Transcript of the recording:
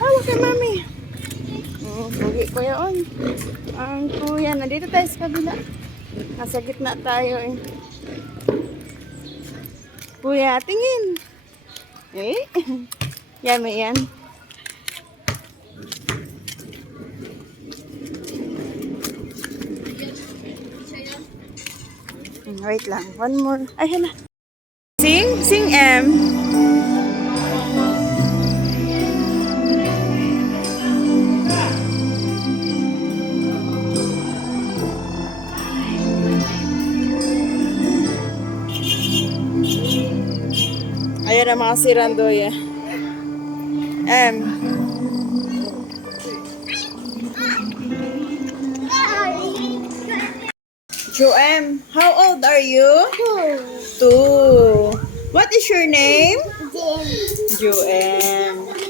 Hawak kay mami. Pugi ko yun. Ang kuya, nandito tayo sa kabila. Nasa gitna tayo eh. Kuya, tingin. Eh? Yan mo yan. Wait lang. One more. Ay, hala. Sing? Sing M. Ayan ang mga sirandoya. M. Joem, how old are you? 2. What is your name? Joem.